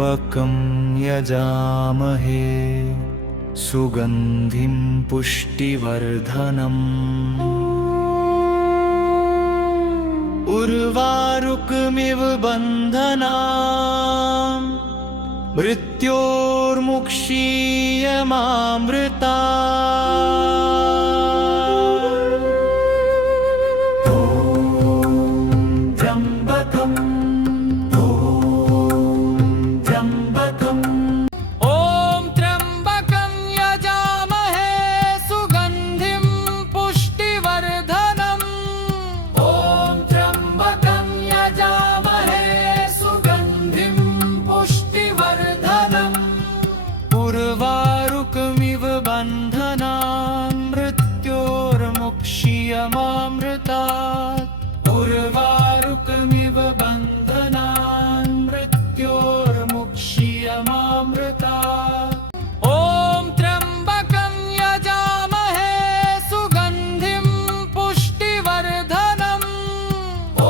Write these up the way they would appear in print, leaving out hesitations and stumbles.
त्र्यम्बकं यजामहे सुगन्धिं पुष्टिवर्धनम् उर्वारुकमिव बन्धनान् मृत्योर्मुक्षीयमामृतात् उर्वारुकमिव बन्धनान् मृत्योर्मुक्षीयमामृतात् ॐ त्र्यम्बकं यजामहे सुगन्धिं पुष्टिवर्धनम् ॐ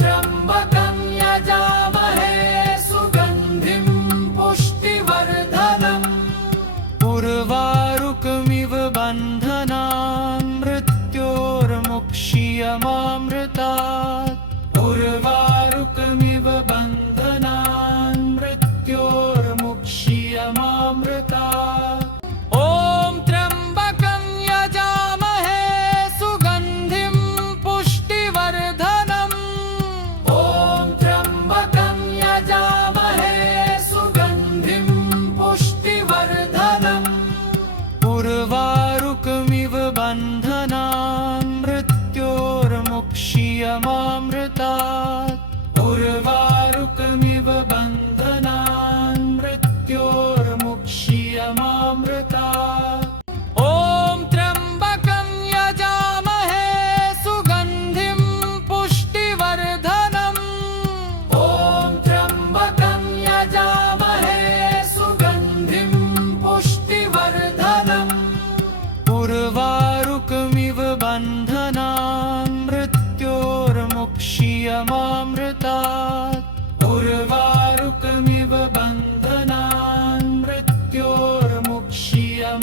त्र्यम्बकं यजामहे सुगन्धिं पुष्टिवर्धनम् उर्वारुकमिव बन्धनान् मृत्योर्मुक्षीयमामृतात् उर्वारुकमिव बन्धनान् मृत्योर्मुक्षीयमामृतात् ॐ त्र्यम्बकं यजामहे सुगन्धिं पुष्टिवर्धनम् ॐ त्र्यम्बकं यजामहे सुगन्धिं पुष्टिवर्धनम् उर्वारुकमिव बन्धनान् मृत्योर्मुक्षीयमामृतात् उर्वारुकमिव बन्धनान् मृत्योर्मुक्षीयमामृतात् ॐ त्र्यम्बकं यजामहे सुगन्धिं पुष्टिवर्धनम् ॐ त्र्यम्बकं यजामहे सुगन्धिं पुष्टिवर्धनम् उर्वारुकमिव बन्धनान् मृत्योर्मुक्षीयमामृतात् उर्वारुकमिव बन्धनान् मृत्योर्मुक्षीयमामृतात्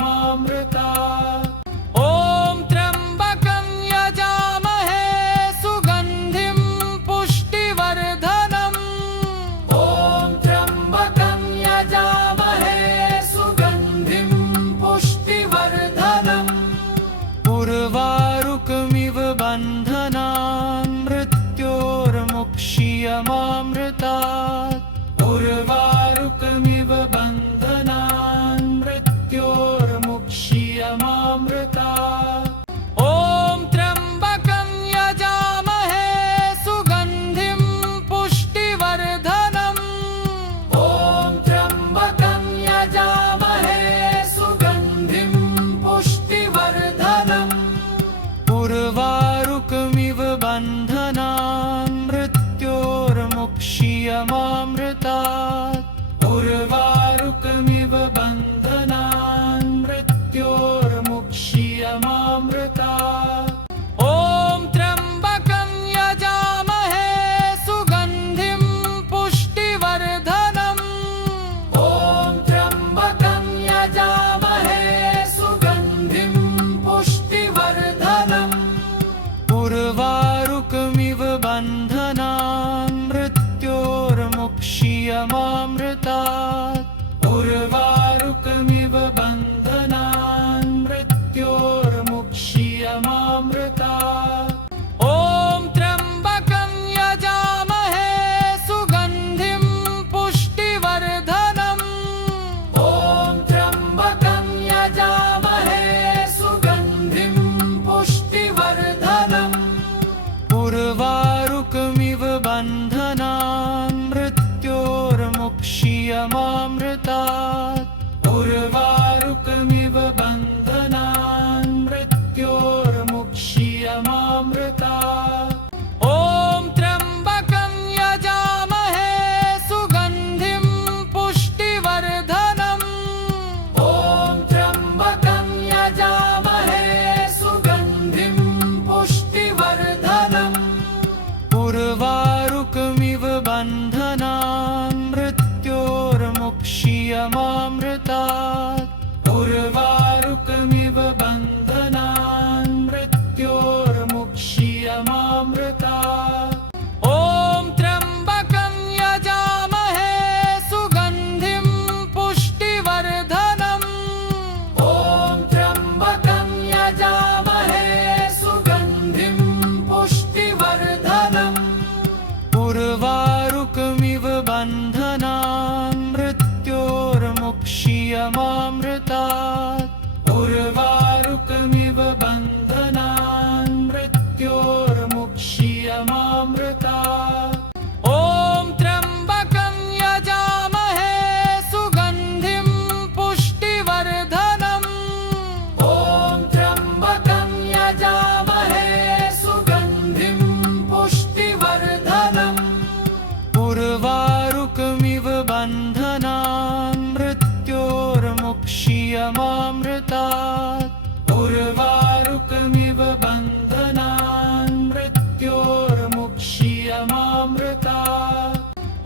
मुक्षीयमामृतात् उर्वारुकमिव बन्धनान् मृत्योर्मुक्षीयमामृतात्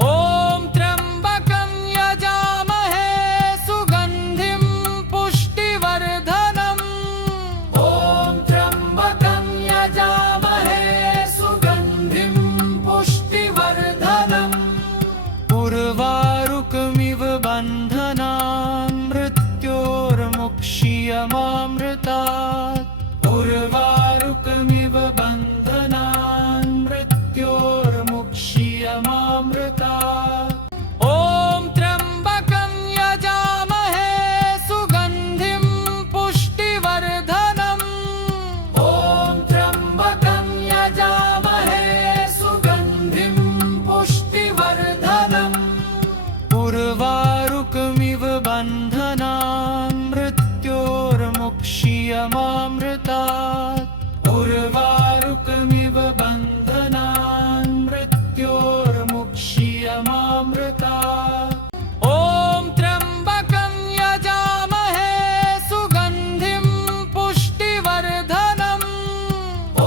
ॐ त्र्यम्बकं यजामहे सुगन्धिं पुष्टिवर्धनम् ॐ त्र्यम्बकं यजामहे सुगन्धिं पुष्टिवर्धनम् उर्वारुकमिव बन्धनान् मृत्योर्मुक्षीयमामृतात् उर्वारुकमिव बन्धनान् मृत्योर्मुक्षीयमामृतात् ॐ त्र्यम्बकं यजामहे सुगन्धिं पुष्टिवर्धनम् ॐ त्र्यम्बकं यजामहे सुगन्धिं पुष्टिवर्धनम् उर्वारुकमिव बन्धनान् मृत्योर्मुक्षीयमामृतात् उर्वारुकमिव बन्धनान् मृत्योर्मुक्षीयमामृतात् ॐ त्र्यम्बकं यजामहे सुगन्धिं पुष्टिवर्धनम्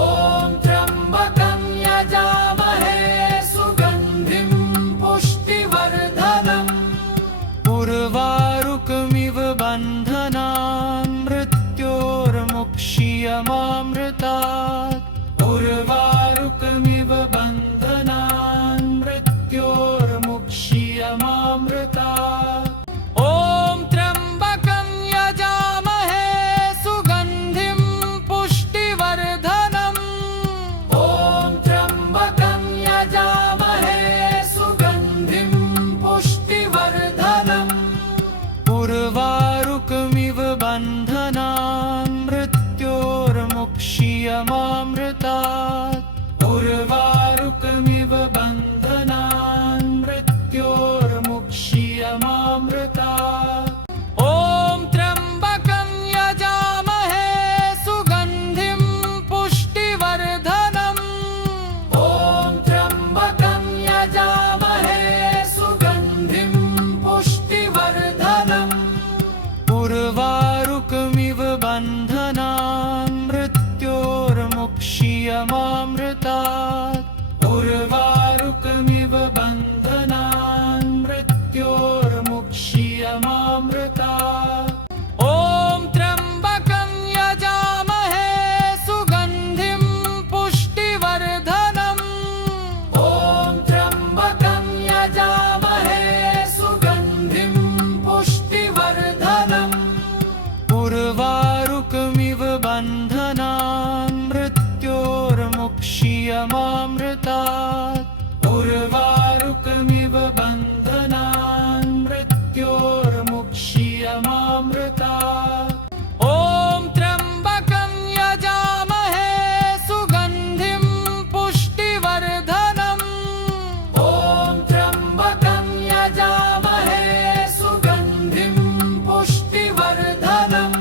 ॐ त्र्यम्बकं यजामहे सुगन्धिं पुष्टिवर्धनम् उर्वारुकमिव बन्धनान् मृत्योर्मुक्षीयमामृतात् उर्वारुकमिव बन्धनान् मृत्योर्मुक्षीयमामृतात् ॐ त्र्यम्बकं यजामहे सुगन्धिं पुष्टिवर्धनम् ॐ त्र्यम्बकं यजामहे सुगन्धिं पुष्टिवर्धनम् उर्वारुकमिव बन्धनान् मृत्योर्मुक्षीयमामृतात् उर्वारुकमिव बन्धनान् मृत्योर्मुक्षीयमामृतात् ॐ त्र्यम्बकं यजामहे सुगन्धिं पुष्टिवर्धनम् ॐ त्र्यम्बकं यजामहे सुगन्धिं पुष्टिवर्धनम् उर्वारुकमिव बन्धनान् मृत्योर्मुक्षीयमामृतात् उर्वारुकमिव बन्धनान् मृत्योर्मुक्षीयमामृतात् ॐ त्र्यम्बकं यजामहे सुगन्धिं पुष्टिवर्धनम् ॐ त्र्यम्बकं यजामहे सुगन्धिं पुष्टिवर्धनम् उर्वारुकमिव बन्धनान् मृत्योर्मुक्षीयमामृतात् उर्वारुकमिव बन्धनान् मृत्योर्मुक्षीयमामृतात् ॐ त्र्यम्बकं यजामहे सुगन्धिं पुष्टिवर्धनम् ॐ त्र्यम्बकं यजामहे सुगन्धिं पुष्टिवर्धनम्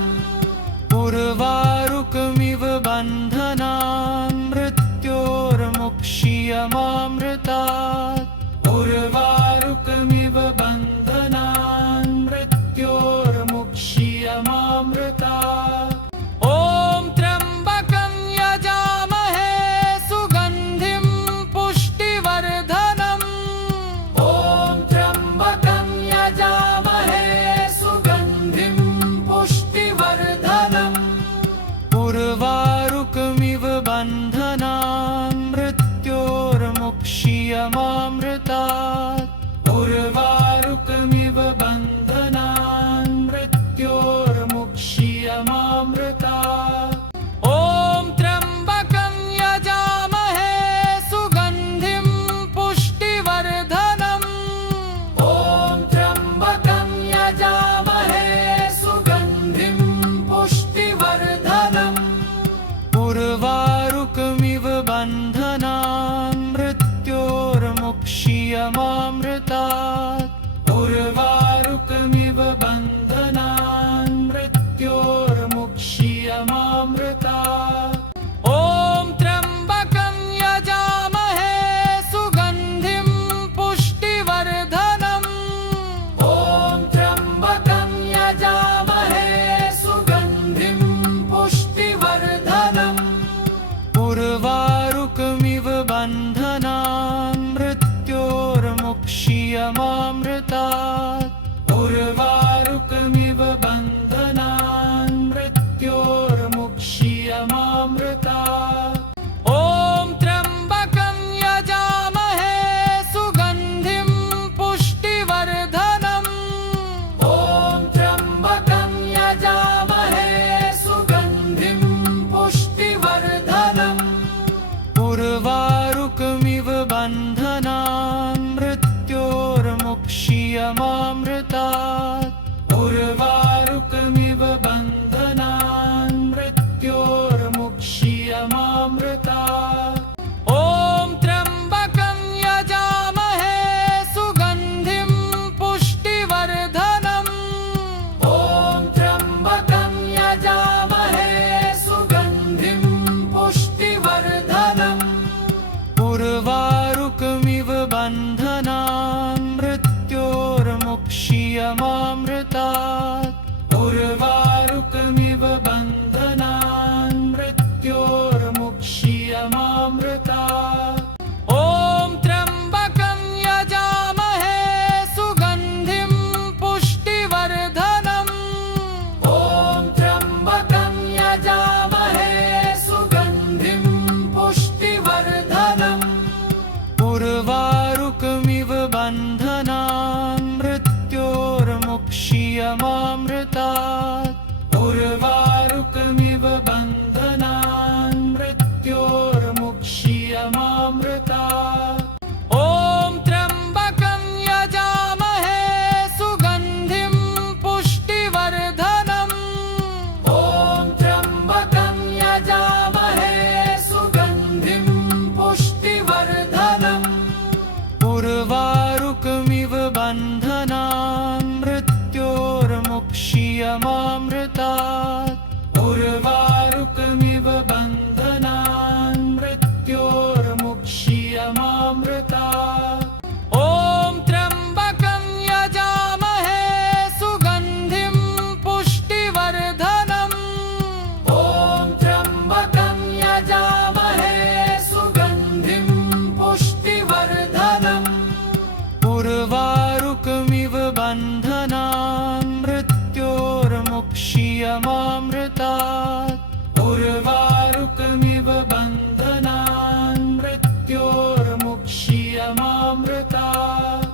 उर्वारुकमिव बन्धनान् मृत्योर्मुक्ष्यमामृतात्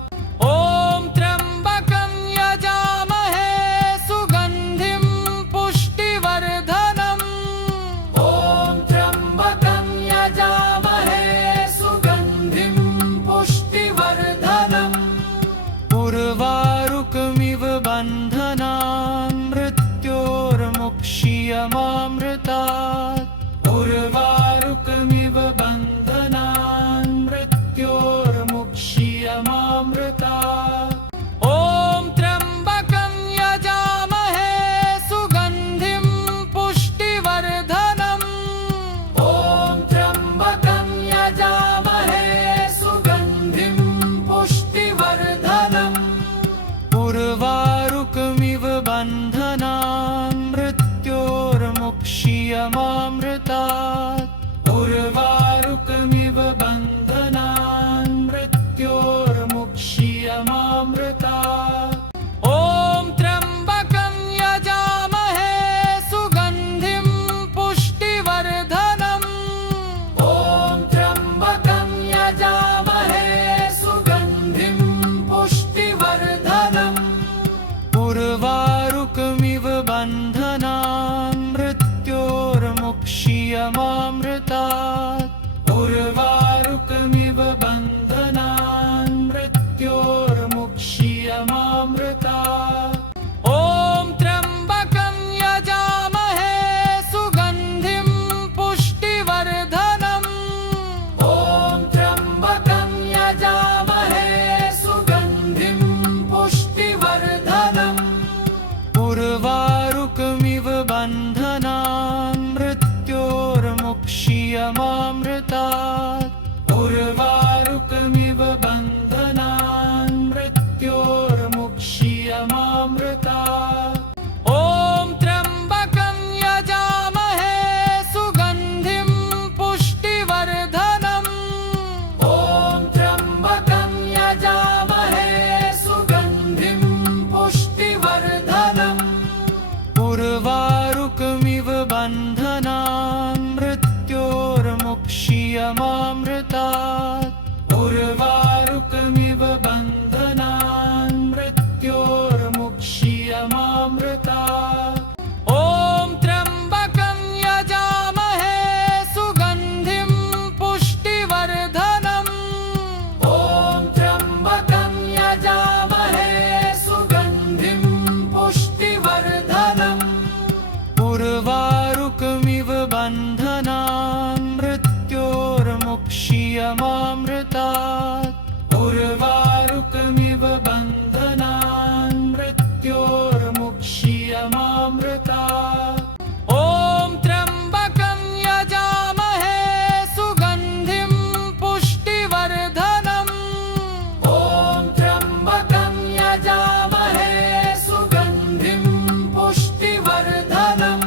ॐ त्र्यम्बकं यजामहे सुगन्धिं पुष्टिवर्धनम् ॐ त्र्यम्बकं यजामहे सुगन्धिं पुष्टिवर्धनम् उर्वारुकमिव बन्धनान् मृत्योर्मुक्ष्यमामृतात् उर्वारुकमिव बन्धनान् मृत्योर्मुक्ष्यमामृतात् ॐ त्र्यम्बकं यजामहे सुगन्धिं पुष्टिवर्धनम् ॐ त्र्यम्बकं यजामहे सुगन्धिं पुष्टिवर्धनम् उर्वारुकमिव बन्धनान् मृत्योर्मुक्ष्यमामृतात् उर्वारुकमिव बन्धनान् मृत्योर्मुक्ष्यमामृतात् ॐ त्र्यम्बकं यजामहे सुगन्धिं पुष्टिवर्धनम् ॐ त्र्यम्बकं यजामहे सुगन्धिं पुष्टिवर्धनम् उर्वारुकमिव बन्धनान् मृत्योर्मुक्ष्यमामृतात् उर्वारुकमिव बन्धनान् मृत्योर्मुक्ष्यमामृतात् ॐ त्र्यम्बकं यजामहे सुगन्धिं पुष्टिवर्धनम् ॐ त्र्यम्बकं यजामहे सुगन्धिं पुष्टिवर्धनम् उर्वारुकमिव बन्धनान् मृत्योर्मुक्ष्यमामृतात् उर्वारुकमिव बन्धनान् मृत्योर्मुक्ष्यमामृतात् ॐ त्र्यम्बकं यजामहे सुगन्धिं पुष्टिवर्धनम् ॐ त्र्यम्बकं यजामहे सुगन्धिं पुष्टिवर्धनम् उर्वारुकमिव बन्धनान् मृत्योर्मुक्ष्यमामृतात् उर्वारुकमिव बन्धनान् मृत्योर्मुक्ष्यमामृतात् ॐ त्र्यम्बकं यजामहे सुगन्धिं पुष्टिवर्धनम् ॐ त्र्यम्बकं यजामहे सुगन्धिं पुष्टिवर्धनम् उर्वारुकमिव बन्धनान् मृत्योर्मुक्ष्यमामृतात् उर्वारुकमिव बन्धनान् मृत्योर्मुक्ष्यमामृतात् ॐ त्र्यम्बकं यजामहे सुगन्धिं पुष्टिवर्धनम् ॐ त्र्यम्बकं यजामहे सुगन्धिं पुष्टिवर्धनम्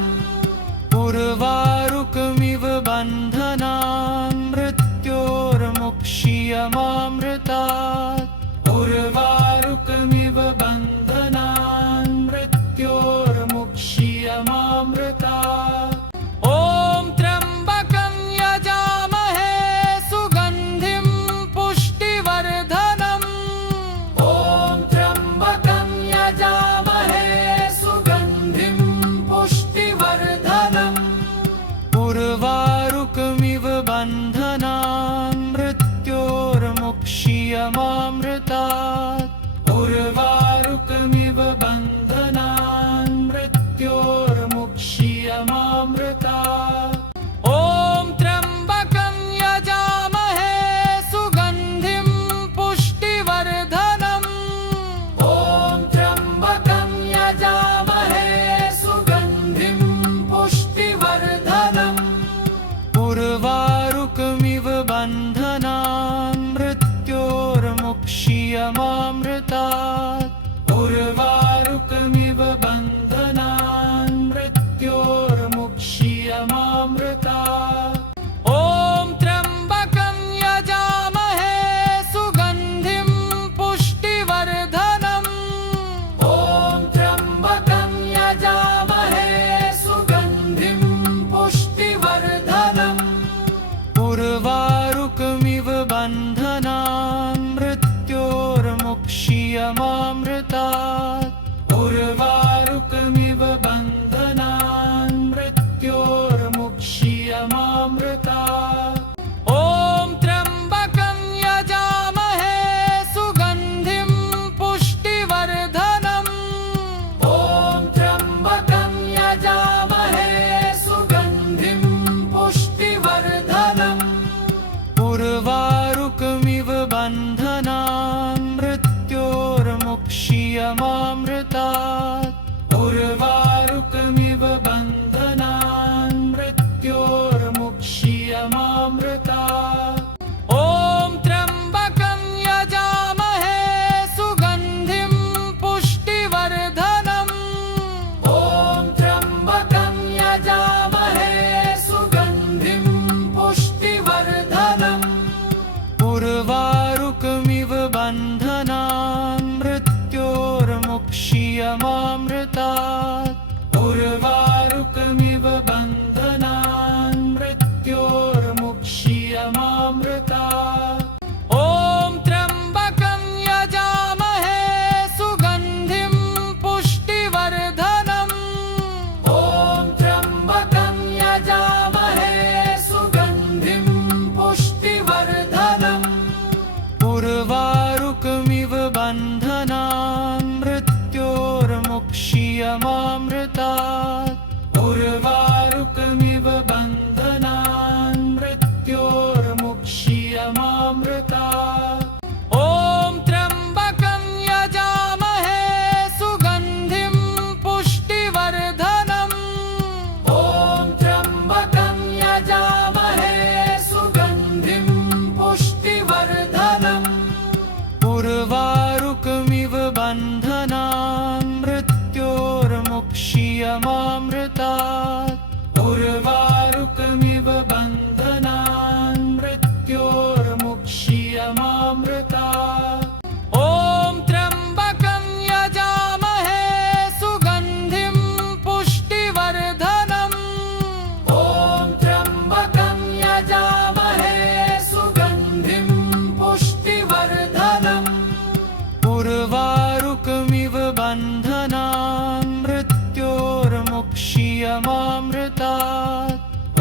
उर्वारुकमिव बन्धनान् मृत्योर्मुक्ष्यमामृतात् उर्वारुकमिव बन्धनान् मृत्योर्मुक्ष्यमामृतात् ॐ त्र्यम्बकं यजामहे सुगन्धिं पुष्टिवर्धनम् ॐ त्र्यम्बकं यजामहे सुगन्धिं पुष्टिवर्धनम् उर्वारुकमिव बन्धनान् मृत्योर्मुक्ष्यमामृतात् उर्वारुकमिव बन्धनान् मृत्योर्मुक्ष्यमामृतात् ॐ त्र्यम्बकं यजामहे सुगन्धिं पुष्टिवर्धनम् ॐ त्र्यम्बकं यजामहे सुगन्धिं पुष्टिवर्धनम् उर्वारुकमिव बन्धनान् मृत्योर्मुक्ष्यमामृतात् उर्वारुकमिव बन्धनान् मृत्योर्मुक्ष्यमामृतात्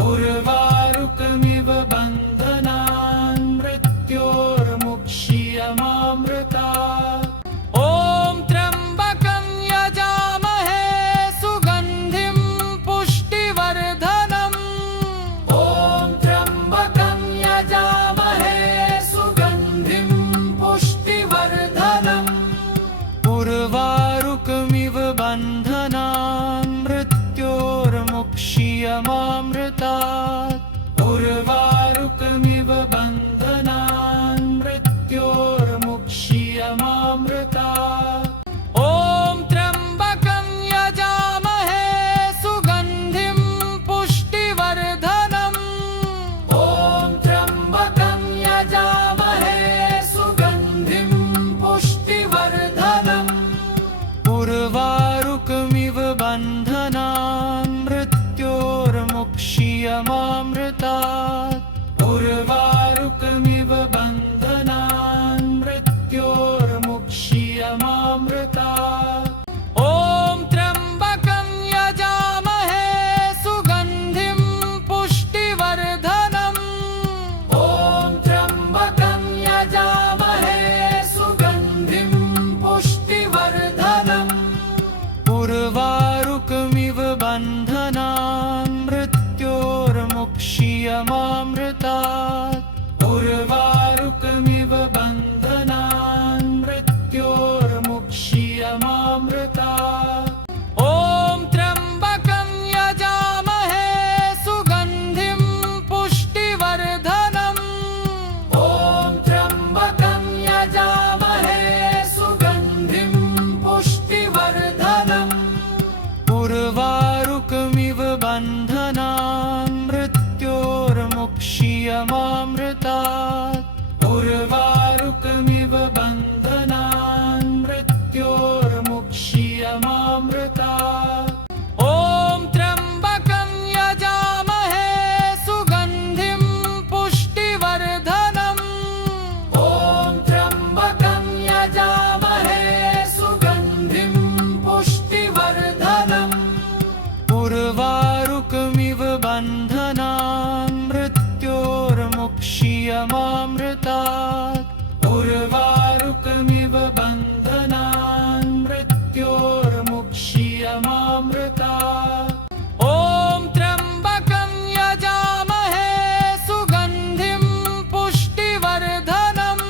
उर्वारुकमिव बन्धनान् मृत्योर्मुक्ष्यमामृतात् ॐ त्र्यम्बकं यजामहे सुगन्धिं पुष्टिवर्धनम् ॐ त्र्यम्बकं यजामहे सुगन्धिं पुष्टिवर्धनम् उर्वारुकमिव बन्धनान् मृत्योर्मुक्ष्यमामृतात् उर्वारुकमिव बन्धनान् मृत्योर्मुक्ष्यमामृतात् ॐ त्र्यम्बकं यजामहे सुगन्धिं पुष्टिवर्धनम् ॐ त्र्यम्बकं यजामहे सुगन्धिं पुष्टिवर्धनम् उर्वारुकमिव बन्धनान् मृत्योर्मुक्ष्यमामृतात् उर्वारुकमिव बन्धनान् मृत्योर्मुक्ष्यमामृतात् ॐ त्र्यम्बकं यजामहे सुगन्धिं पुष्टिवर्धनम् ॐ त्र्यम्बकं यजामहे सुगन्धिं पुष्टिवर्धनम् उर्वारुकमिव बन्धनान् मृत्योर्मुक्ष्यमामृतात् उर्वारुकमिव बन्धनान् मृत्योर्मुक्ष्यमामृतात् ॐ त्र्यम्बकं यजामहे सुगन्धिं पुष्टिवर्धनम् ॐ त्र्यम्बकं यजामहे सुगन्धिं पुष्टिवर्धनम् उर्वारुकमिव बन्धनान् मृत्योर्मुक्ष्यमामृतात् उर्वारुकमिव बन्धनान् मृत्योर्मुक्ष्यमामृतात् ॐ त्र्यम्बकं यजामहे सुगन्धिं पुष्टिवर्धनम् ॐ त्र्यम्बकं यजामहे सुगन्धिं पुष्टिवर्धनम् उर्वारुकमिव बन्धनान् मृत्योर्मुक्ष्यमामृतात् उर्वारुकमिव बन्धनान् मृत्योर्मुक्ष्यमामृतात् ॐ त्र्यम्बकं यजामहे सुगन्धिं पुष्टिवर्धनम्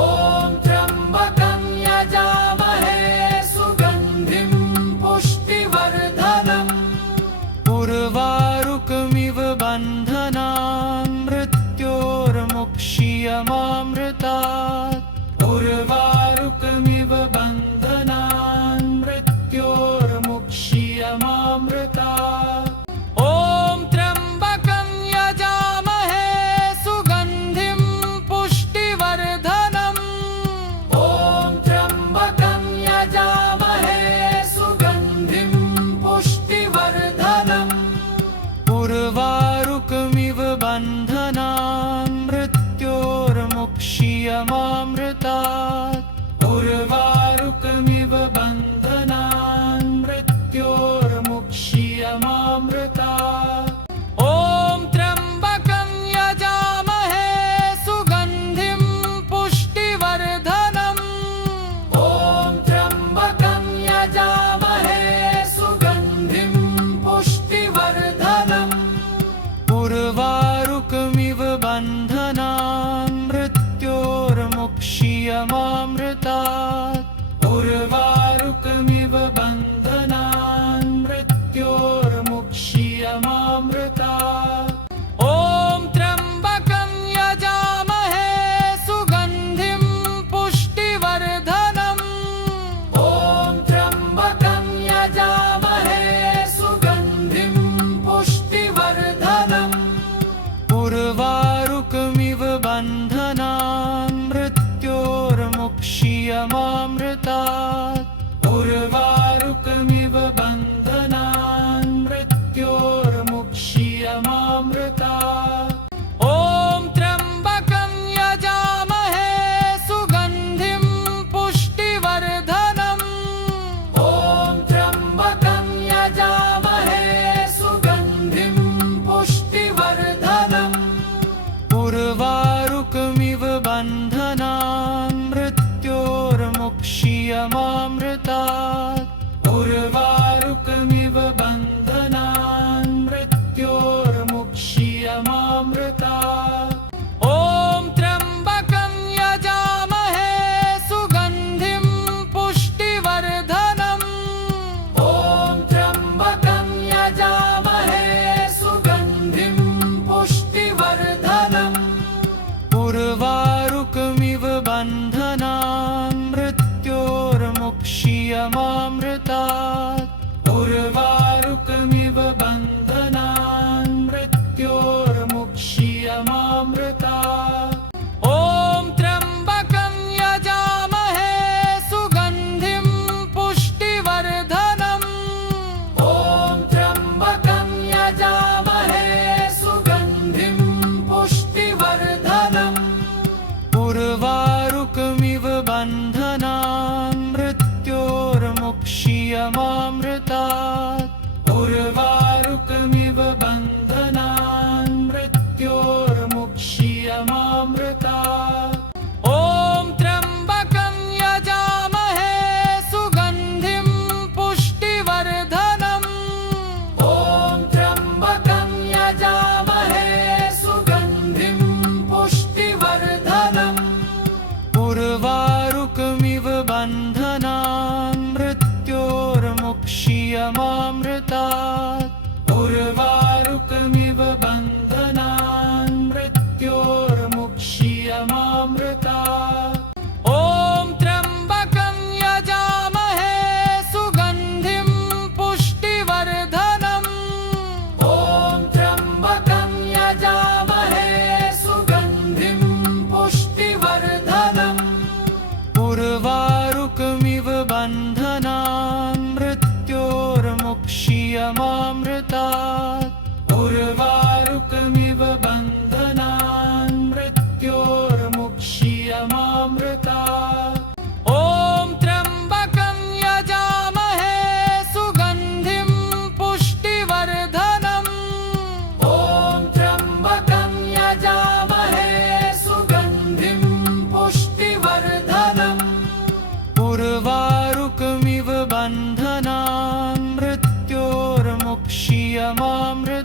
ॐ त्र्यम्बकं यजामहे सुगन्धिं पुष्टिवर्धनम् उर्वारुकमिव बन्धनान् मृत्योर्मुक्ष्यमामृतात् उर्वारुकमिव बन्धनान् मृत्योर्मुक्ष्यमामृतात् ॐ त्र्यम्बकं यजामहे सुगन्धिं पुष्टिवर्धनम् ॐ त्र्यम्बकं यजामहे सुगन्धिं पुष्टिवर्धनम् उर्वारुकमिव बन्धनान् मृत्योर्मुक्ष्यमामृतात् उर्वारुकमिव बन्धनान् मृत्योर्मुक्ष्यमामृतात् ॐ त्र्यम्बकं यजामहे सुगन्धिं पुष्टिवर्धनम् ॐ त्र्यम्बकं यजामहे सुगन्धिं पुष्टिवर्धनम् उर्वारुकमिव बन्धनान् मृत्योर्मुक्ष्यमामृतात् उर्वारुकमिव बन्धनान् मृत्योर्मुक्ष्यमामृतात् श्रियमामृतात्